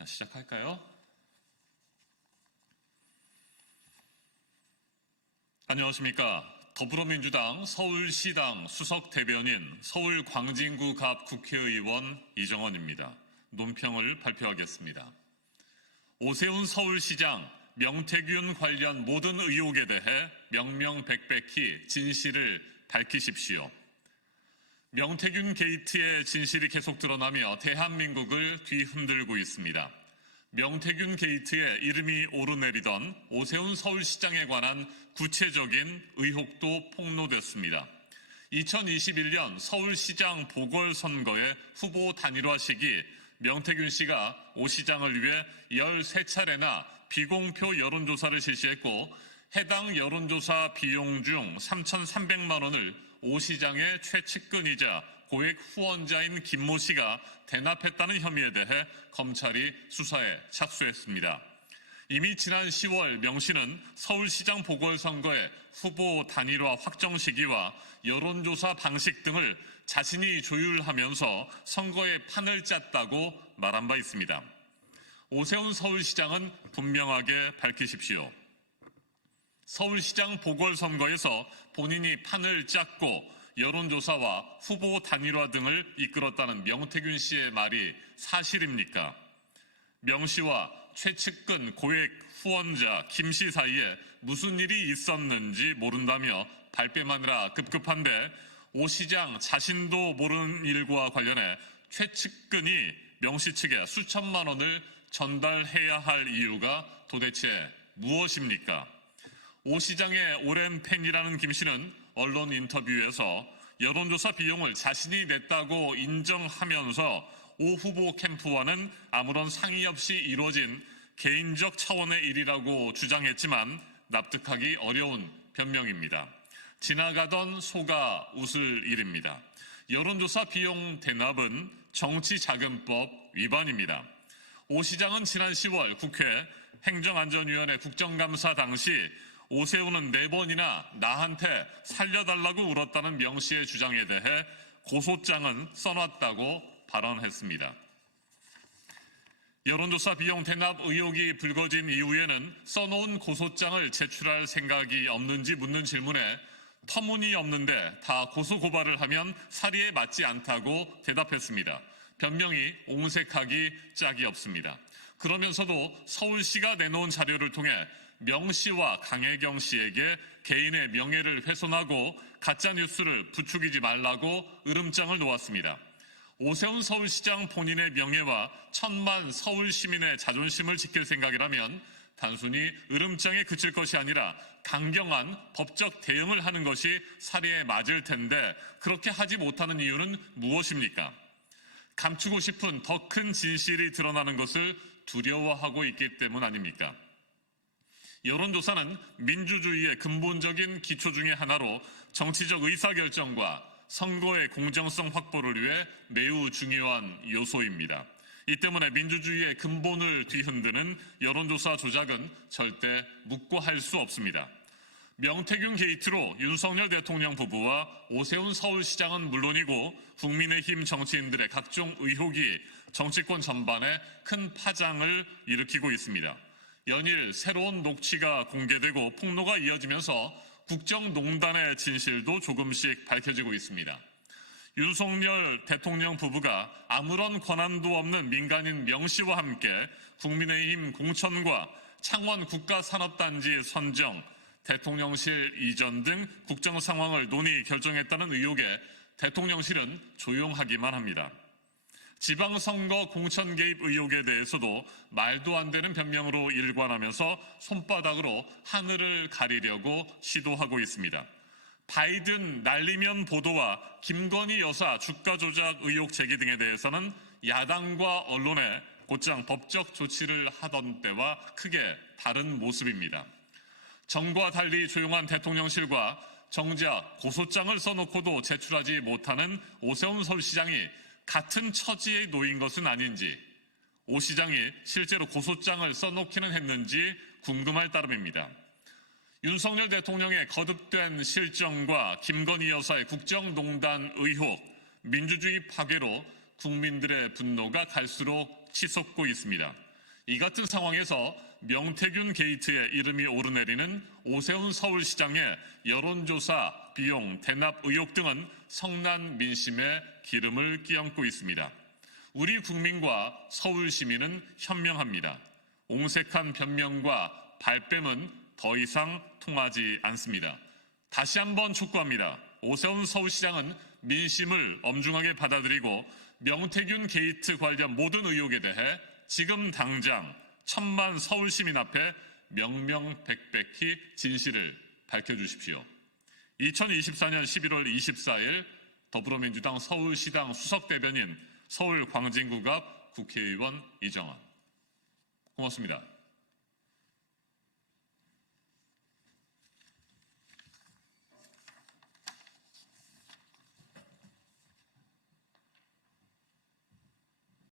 자, 시작할까요? 안녕하십니까. 더불어민주당 서울시당 수석대변인 서울광진구 갑 국회의원 이정원입니다. 논평을 발표하겠습니다. 오세훈 서울시장, 명태균 관련 모든 의혹에 대해 명명백백히 진실을 밝히십시오. 명태균 게이트의 진실이 계속 드러나며 대한민국을 뒤흔들고 있습니다. 명태균 게이트에 이름이 오르내리던 오세훈 서울시장에 관한 구체적인 의혹도 폭로됐습니다. 2021년 서울시장 보궐선거의 후보 단일화 시기 명태균 씨가 오 시장을 위해 13차례나 비공표 여론조사를 실시했고 해당 여론조사 비용 중 3,300만 원을 오 시장의 최측근이자 고액 후원자인 김모 씨가 대납했다는 혐의에 대해 검찰이 수사에 착수했습니다. 이미 지난 10월 명 씨는 서울시장 보궐선거의 후보 단일화 확정 시기와 여론조사 방식 등을 자신이 조율하면서 선거에 판을 짰다고 말한 바 있습니다. 오세훈 서울시장은 분명하게 밝히십시오. 서울시장 보궐선거에서 본인이 판을 짰고 여론조사와 후보 단일화 등을 이끌었다는 명태균 씨의 말이 사실입니까? 명 씨와 최측근 고액 후원자 김 씨 사이에 무슨 일이 있었는지 모른다며 발뺌하느라 급급한데 오 시장 자신도 모르는 일과 관련해 최측근이 명 씨 측에 수천만 원을 전달해야 할 이유가 도대체 무엇입니까? 오 시장의 오랜 팬이라는 김 씨는 언론 인터뷰에서 여론조사 비용을 자신이 냈다고 인정하면서 오 후보 캠프와는 아무런 상의 없이 이루어진 개인적 차원의 일이라고 주장했지만 납득하기 어려운 변명입니다. 지나가던 소가 웃을 일입니다. 여론조사 비용 대납은 정치자금법 위반입니다. 오 시장은 지난 10월 국회 행정안전위원회 국정감사 당시 오세훈은 4번이나 나한테 살려달라고 울었다는 명 씨의 주장에 대해 고소장은 써놨다고 발언했습니다. 여론조사 비용 대납 의혹이 불거진 이후에는 써놓은 고소장을 제출할 생각이 없는지 묻는 질문에 터무니없는데 다 고소고발을 하면 사리에 맞지 않다고 대답했습니다. 변명이 옹색하기 짝이 없습니다. 그러면서도 서울시가 내놓은 자료를 통해 명 씨와 강혜경 씨에게 개인의 명예를 훼손하고 가짜뉴스를 부추기지 말라고 으름장을 놓았습니다. 오세훈 서울시장 본인의 명예와 천만 서울 시민의 자존심을 지킬 생각이라면 단순히 으름장에 그칠 것이 아니라 강경한 법적 대응을 하는 것이 사리에 맞을 텐데 그렇게 하지 못하는 이유는 무엇입니까? 감추고 싶은 더 큰 진실이 드러나는 것을 두려워하고 있기 때문 아닙니까? 여론조사는 민주주의의 근본적인 기초 중의 하나로 정치적 의사결정과 선거의 공정성 확보를 위해 매우 중요한 요소입니다. 이 때문에 민주주의의 근본을 뒤흔드는 여론조사 조작은 절대 묵고할 수 없습니다. 명태균 게이트로 윤석열 대통령 부부와 오세훈 서울시장은 물론이고 국민의힘 정치인들의 각종 의혹이 정치권 전반에 큰 파장을 일으키고 있습니다. 연일 새로운 녹취가 공개되고 폭로가 이어지면서 국정농단의 진실도 조금씩 밝혀지고 있습니다. 윤석열 대통령 부부가 아무런 권한도 없는 민간인 명 씨와 함께 국민의힘 공천과 창원 국가산업단지 선정, 대통령실 이전 등 국정 상황을 논의 결정했다는 의혹에 대통령실은 조용하기만 합니다. 지방선거 공천 개입 의혹에 대해서도 말도 안 되는 변명으로 일관하면서 손바닥으로 하늘을 가리려고 시도하고 있습니다. 바이든 날리면 보도와 김건희 여사 주가 조작 의혹 제기 등에 대해서는 야당과 언론에 곧장 법적 조치를 하던 때와 크게 다른 모습입니다. 전과 달리 조용한 대통령실과 정작 고소장을 써놓고도 제출하지 못하는 오세훈 서울시장이 같은 처지에 놓인 것은 아닌지, 오 시장이 실제로 고소장을 써놓기는 했는지 궁금할 따름입니다. 윤석열 대통령의 거듭된 실정과 김건희 여사의 국정농단 의혹, 민주주의 파괴로 국민들의 분노가 갈수록 치솟고 있습니다. 이 같은 상황에서 명태균 게이트에 이름이 오르내리는 오세훈 서울시장의 여론조사 비용 대납 의혹 등은 성난 민심에 기름을 끼얹고 있습니다. 우리 국민과 서울 시민은 현명합니다. 옹색한 변명과 발뺌은 더 이상 통하지 않습니다. 다시 한번 촉구합니다. 오세훈 서울시장은 민심을 엄중하게 받아들이고 명태균 게이트 관련 모든 의혹에 대해 지금 당장 1000만 서울 시민 앞에 명명백백히 진실을 밝혀주십시오. 2024년 11월 24일 더불어민주당 서울시당 수석대변인 서울광진구갑 국회의원 이정환. 고맙습니다.